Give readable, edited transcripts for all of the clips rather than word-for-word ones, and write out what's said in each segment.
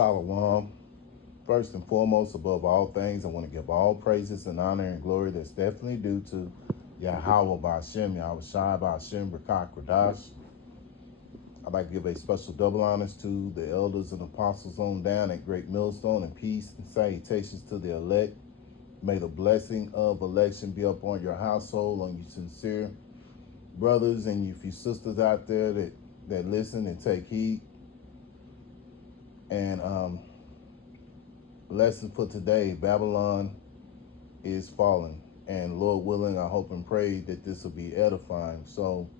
Shalom. First and foremost, above all things, I want to give all praises and honor and glory that's definitely due to Yahweh Ba'Shem, Yahweh Shai Ba'Shem, Brakak Radash. I'd like to give a special double honors to the elders and apostles on down at Great Millstone, and peace and salutations to the elect. May the blessing of election be upon your household, on you sincere brothers and you few sisters out there that listen and take heed. And lesson for today, Babylon is falling. And Lord willing, I hope and pray that this will be edifying. So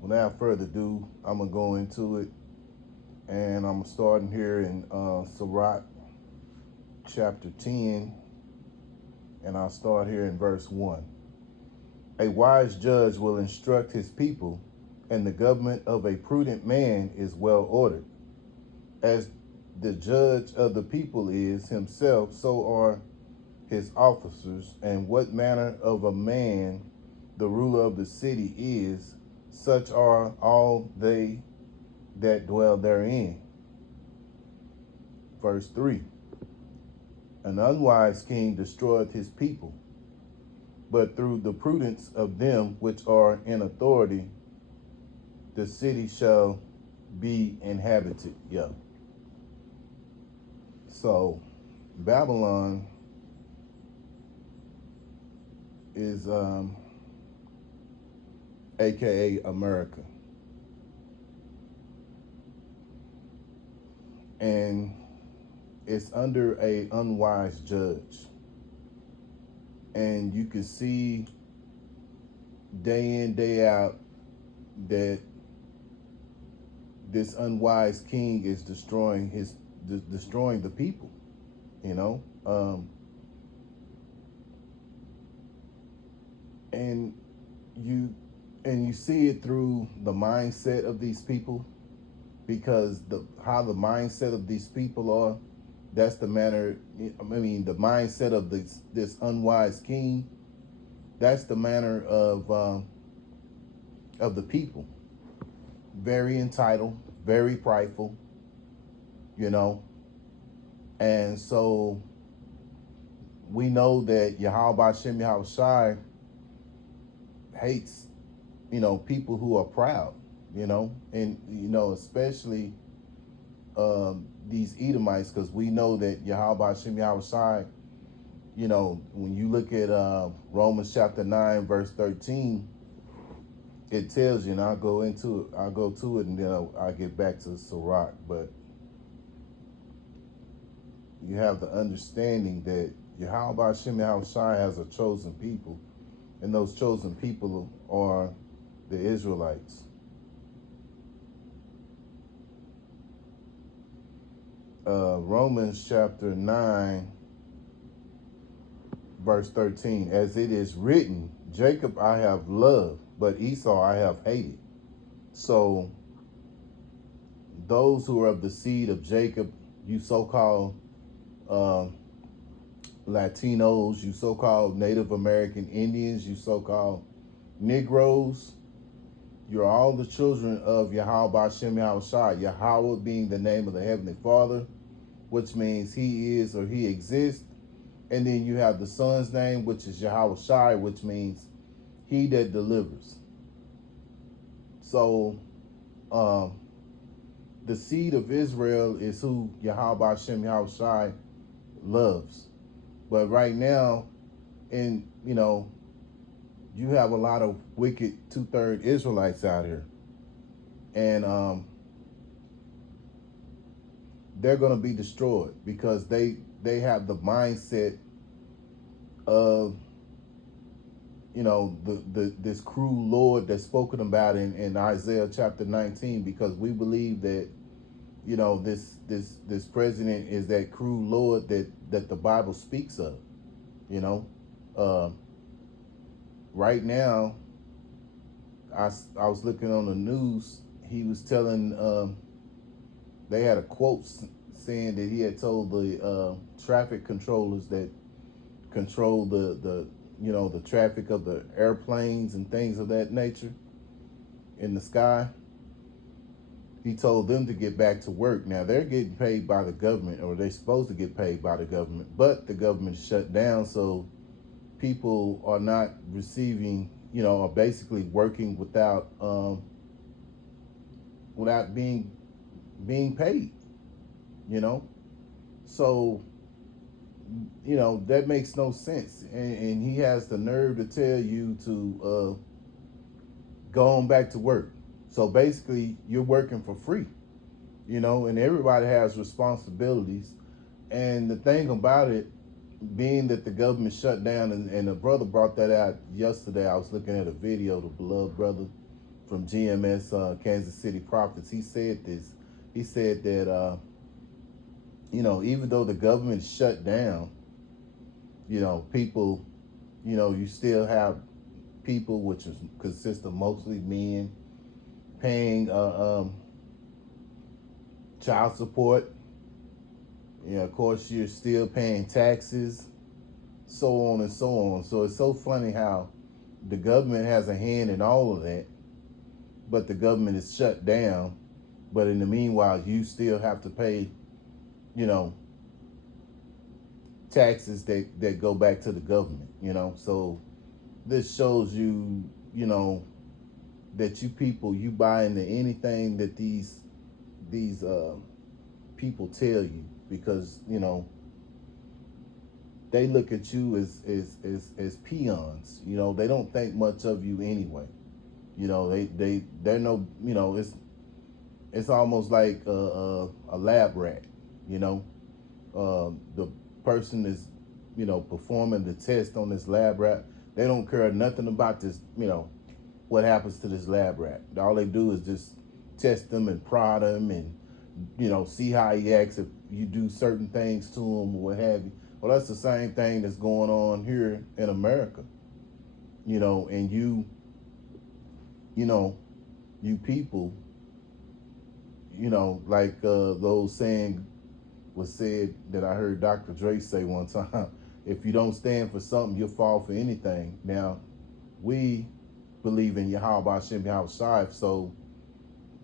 without further ado, I'm going to go into it. And I'm starting here in Sirach chapter 10. And I'll start here in verse 1. A wise judge will instruct his people, and the government of a prudent man is well ordered. As the judge of the people is himself, so are his officers, and what manner of a man the ruler of the city is, such are all they that dwell therein. Verse 3. An unwise king destroyeth his people, but through the prudence of them which are in authority, the city shall be inhabited. Yeah. So Babylon is aka America. And it's under a unwise judge. And you can see day in, day out that this unwise king is destroying the people, you know. And you see it through the mindset of these people, because how the mindset of these people are, that's the manner. I mean, the mindset of this unwise king, that's the manner of the people. Very entitled, very prideful, you know. And so we know that Yahweh Ba'Shem Yahweh Shai hates, you know, people who are proud, you know, and, you know, especially these Edomites, because we know that Yahweh Ba'Shem Yahweh Shai, you know, when you look at Romans chapter 9, verse 13, it tells you, and I'll go to it, and then I'll get back to Sirach, but you have the understanding that Yahweh Ba'Shem Yahweh Shai has a chosen people, and those chosen people are the Israelites. Romans chapter 9, verse 13, as it is written, Jacob I have loved, but Esau I have hated. So those who are of the seed of Jacob, you so-called Latinos, you so-called Native American Indians, you so-called Negroes, you're all the children of Yahweh Ba'Shem Yahweh Shai, Yahweh being the name of the Heavenly Father, which means he is or he exists. And then you have the son's name, which is Yahweh Shai, which means he that delivers. So the seed of Israel is who Yahweh Ba'Shem Yahweh Shai loves. But right now, you know, you have a lot of wicked 2/3 Israelites out here. And they're going to be destroyed because they have the mindset of, you know, this cruel Lord that's spoken about in Isaiah chapter 19, because we believe that, you know, this president is that cruel Lord that the Bible speaks of, you know. Right now, I was looking on the news. He was telling, they had a quote saying that he had told the traffic controllers that control the you know, the traffic of the airplanes and things of that nature in the sky. he told them to get back to work. Now they're getting paid by the government, or they're supposed to get paid by the government, but the government shut down, so people are not receiving, are basically working without being paid, you know. So that makes no sense, and he has the nerve to tell you to go on back to work. So basically, you're working for free, and everybody has responsibilities. And the thing about it, being that the government shut down, and the brother brought that out yesterday. I was looking at a video, the beloved brother from GMS, Kansas City Prophets. He said this. He said that, even though the government shut down, people, you still have people, which consist of mostly men, paying child support. Of course, you're still paying taxes, so on and so on. So it's so funny how the government has a hand in all of that, but the government is shut down. But in the meanwhile, you still have to pay, taxes that go back to the government, So this shows you, that you people, you buy into anything that these people tell you, because they look at you as peons. They don't think much of you anyway. They're no, it's almost like a lab rat. The person is performing the test on this lab rat. They don't care nothing about this, what happens to this lab rat. All they do is just test them and prod them and see how he acts if you do certain things to him or what have you. Well, that's the same thing that's going on here in America. And you people, like those saying was said that I heard Dr. Dre say one time, if you don't stand for something, you'll fall for anything. Now, we believe in Yahweh Shem Yahweh, so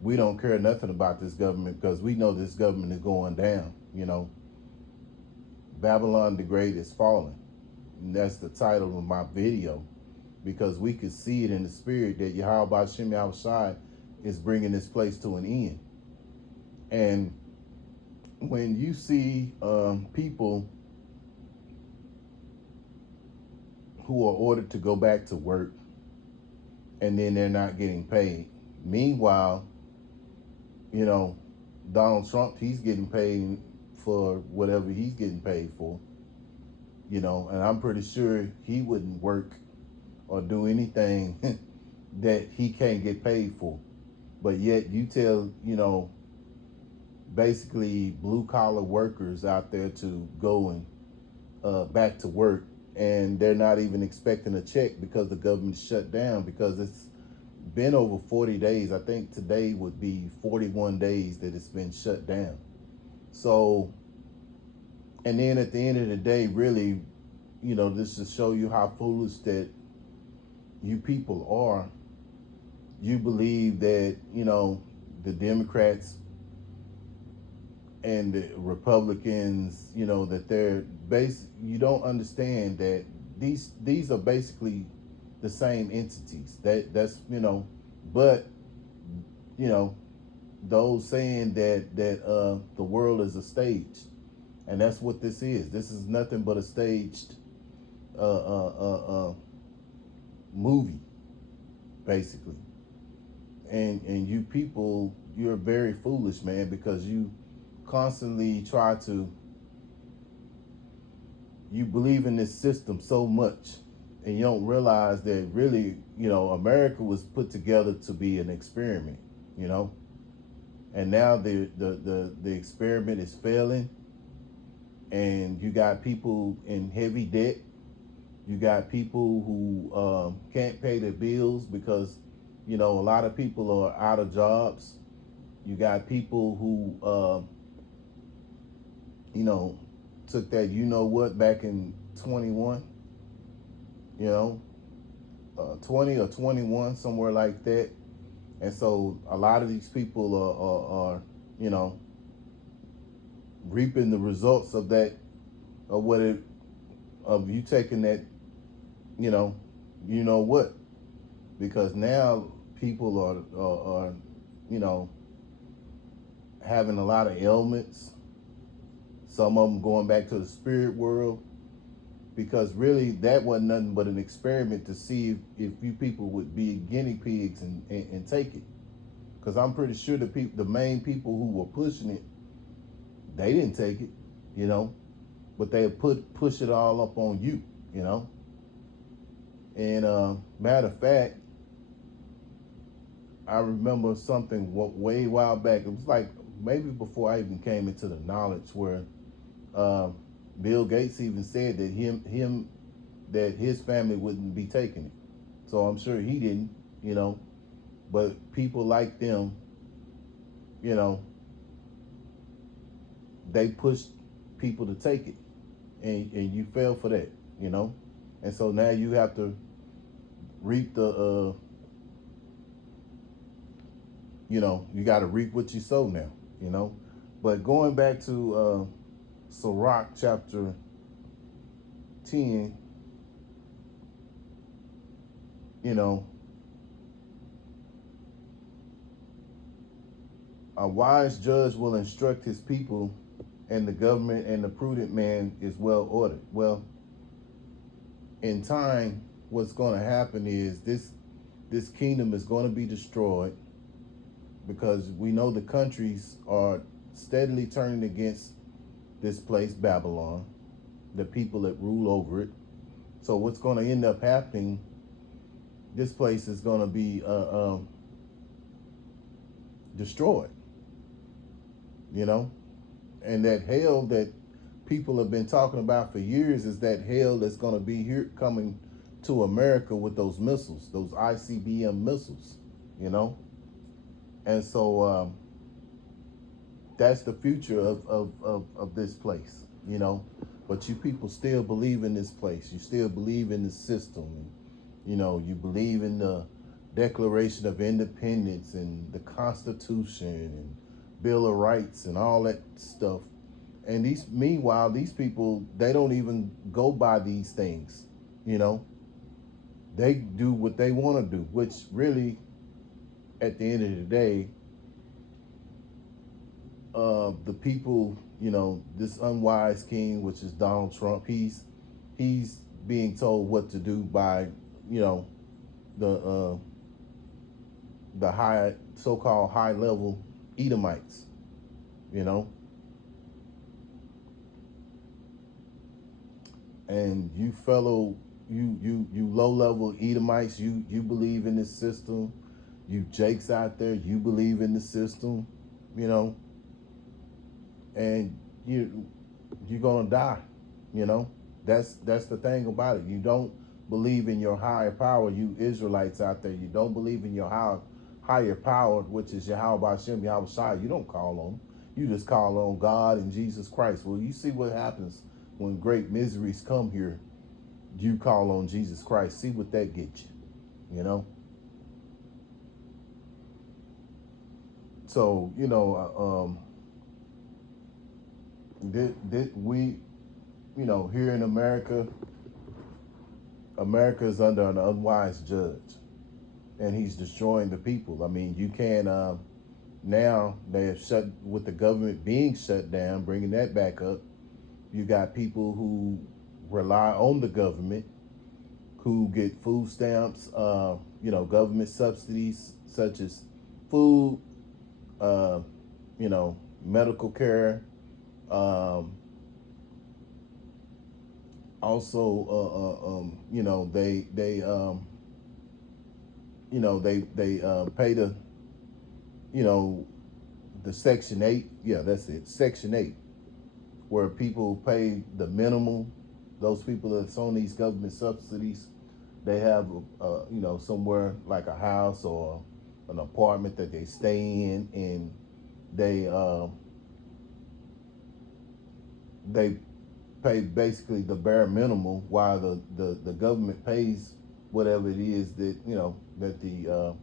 we don't care nothing about this government, because we know this government is going down. Babylon the Great is falling. And that's the title of my video, because we could see it in the spirit that Yahweh Shem Yahweh is bringing this place to an end. And when you see people who are ordered to go back to work and then they're not getting paid, meanwhile, Donald Trump, he's getting paid for whatever he's getting paid for, and I'm pretty sure he wouldn't work or do anything that he can't get paid for. But yet you tell, basically blue collar workers out there to go and back to work, and they're not even expecting a check because the government's shut down, because it's been over 40 days. I think today would be 41 days that it's been shut down. So, and then at the end of the day, really, this to show you how foolish that you people are. You believe that, the Democrats and the Republicans, that they're you don't understand that these are basically the same entities. That's but those saying that the world is a stage, and that's what this is. This is nothing but a staged movie, basically. And you people, you're very foolish, man, because you constantly you believe in this system so much, and you don't realize that really, America was put together to be an experiment, and now the experiment is failing, and you got people in heavy debt. You got people who can't pay their bills because, a lot of people are out of jobs. You got people who, took that, back in 21, 20 or 21, somewhere like that. And so a lot of these people are you know, reaping the results of that, of what it, of you taking that, you know what, because now people are you know, having a lot of ailments. Some of them going back to the spirit world, because really that wasn't nothing but an experiment to see if you people would be guinea pigs and take it. Because I'm pretty sure the main people who were pushing it, they didn't take it, you know, but they push it all up on you, you know. And matter of fact, I remember something way while back. It was like maybe before I even came into the knowledge, where uh, Bill Gates even said that that his family wouldn't be taking it. So I'm sure he didn't, you know. But people like them, you know, they pushed people to take it, and you fell for that, you know. And so now you have to reap the you know, you got to reap what you sow now, you know. But going back to Sirach chapter 10, you know, a wise judge will instruct his people, and the government and the prudent man is well ordered. Well, in time, what's going to happen is this kingdom is going to be destroyed, because we know the countries are steadily turning against this place, Babylon, the people that rule over it. So what's going to end up happening, this place is going to be destroyed, you know. And that hell that people have been talking about for years is that hell that's going to be here coming to America with those missiles, those ICBM missiles, you know. And so that's the future of this place, you know. But you people still believe in this place. You still believe in the system. You know, you believe in the Declaration of Independence and the Constitution and Bill of Rights and all that stuff. And meanwhile, these people, they don't even go by these things, you know. They do what they want to do, which really, at the end of the day, the people, you know, this unwise king, which is Donald Trump, he's being told what to do by, you know, the high, so-called high level Edomites, you know. And you fellow, you low level Edomites, you believe in this system. You Jakes out there, you believe in the system, you know. And you're gonna die, you know. That's the thing about it. You don't believe in your higher power, you Israelites out there. You don't believe in your higher power, which is Yahweh Hashem, Yahweh Shai. You don't call on. You just call on God and Jesus Christ. Well, you see what happens when great miseries come here. You call on Jesus Christ. See what that gets you, you know. So, you know, we, you know, here in America, America is under an unwise judge, and he's destroying the people. I mean, you can't, now they have shut, with the government being shut down, bringing that back up, you got people who rely on the government, who get food stamps, you know, government subsidies such as food, you know, medical care, also, you know, they you know, they pay the, you know, the Section 8. Yeah, that's it. Section 8, where people pay the minimal. Those people that's on these government subsidies, they have, you know, somewhere like a house or an apartment that they stay in, and they pay basically the bare minimum, while the government pays whatever it is that, you know, that the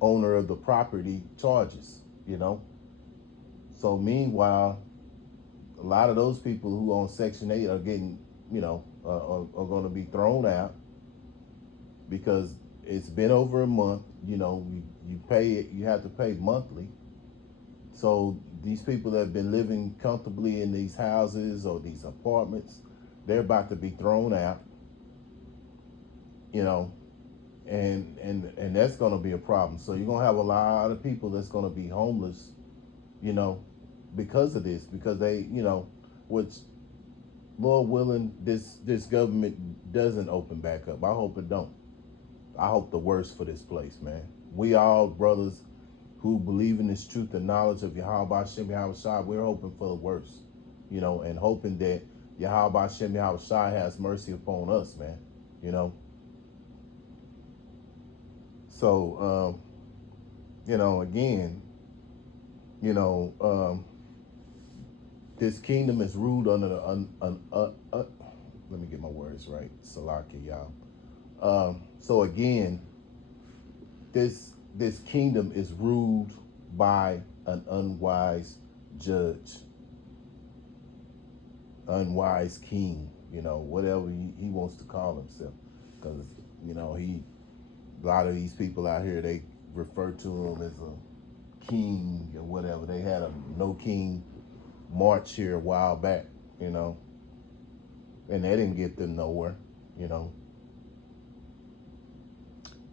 owner of the property charges, you know. So meanwhile, a lot of those people who own Section 8 are getting, you know, are going to be thrown out because it's been over a month. You know, you pay it, you have to pay monthly. So these people that have been living comfortably in these houses or these apartments, they're about to be thrown out, you know, and that's going to be a problem. So you're going to have a lot of people that's going to be homeless, you know, because of this, because they, you know, which, Lord willing, this government doesn't open back up. I hope it don't. I hope the worst for this place, man. We all brothers who believe in this truth and knowledge of Yahweh Shem Yahweh Shai, we're hoping for the worst, you know, and hoping that Yahweh Shem Yahweh Shai has mercy upon us, man, you know. So, you know, again, you know, this kingdom is ruled under the, let me get my words right, Salaki, y'all. So again, this kingdom is ruled by an unwise judge, unwise king, you know, whatever he wants to call himself, because, you know, a lot of these people out here, they refer to him as a king or whatever. They had a no king march here a while back, you know, and they didn't get them nowhere, you know.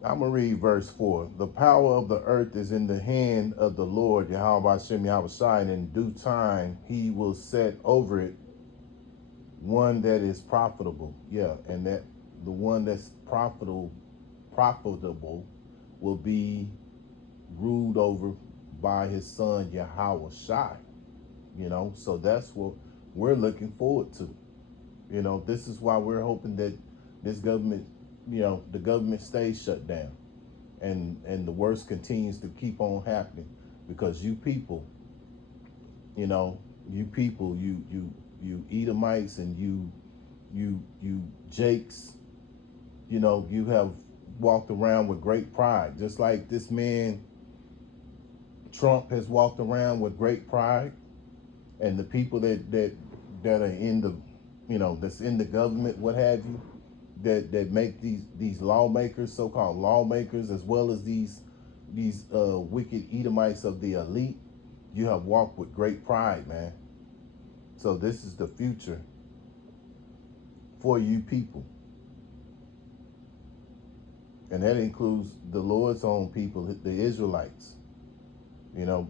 I'm going to read verse 4. The power of the earth is in the hand of the Lord, Yahweh Shem Yahweh Shai, and in due time he will set over it one that is profitable. Yeah, and that the one that's profitable will be ruled over by his son Yahweh Shai. You know, so that's what we're looking forward to. You know, this is why we're hoping that this government, you know, the government stays shut down and the worst continues to keep on happening, because you people, you know, you Edomites and you Jakes, you know, you have walked around with great pride, just like this man Trump has walked around with great pride, and the people that are in the, you know, that's in the government, what have you, that make these lawmakers, so-called lawmakers, as well as these wicked Edomites of the elite, you have walked with great pride, man. So this is the future for you people. And that includes the Lord's own people, the Israelites, you know,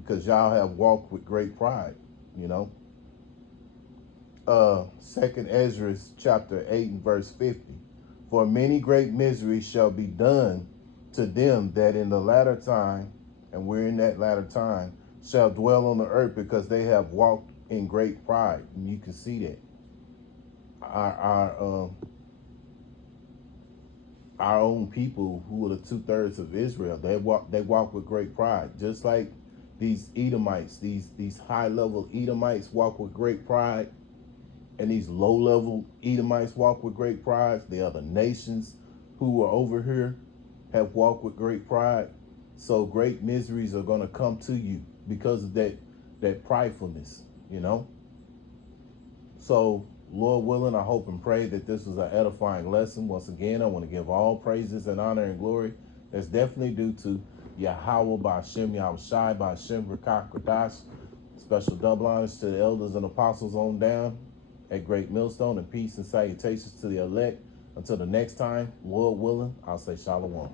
because y'all have walked with great pride, you know. 2nd Ezra chapter 8 and verse 50. For many great miseries shall be done to them that in the latter time, and we're in that latter time, shall dwell on the earth, because they have walked in great pride. And you can see that. Our own people, who are the 2/3 of Israel, they walk with great pride, just like these Edomites, these high-level Edomites walk with great pride, and these low-level Edomites walk with great pride. The other nations who are over here have walked with great pride. So great miseries are going to come to you because of that pridefulness, you know. So Lord willing, I hope and pray that this was an edifying lesson. Once again, I want to give all praises and honor and glory that's definitely due to Yahweh Ba'Shem Yahweh Shai Ba'Shem Rakak Radash. Special double honors to the elders and apostles on down at Great Millstone, and peace and salutations to the elect. Until the next time, Lord willing, I'll say shalom.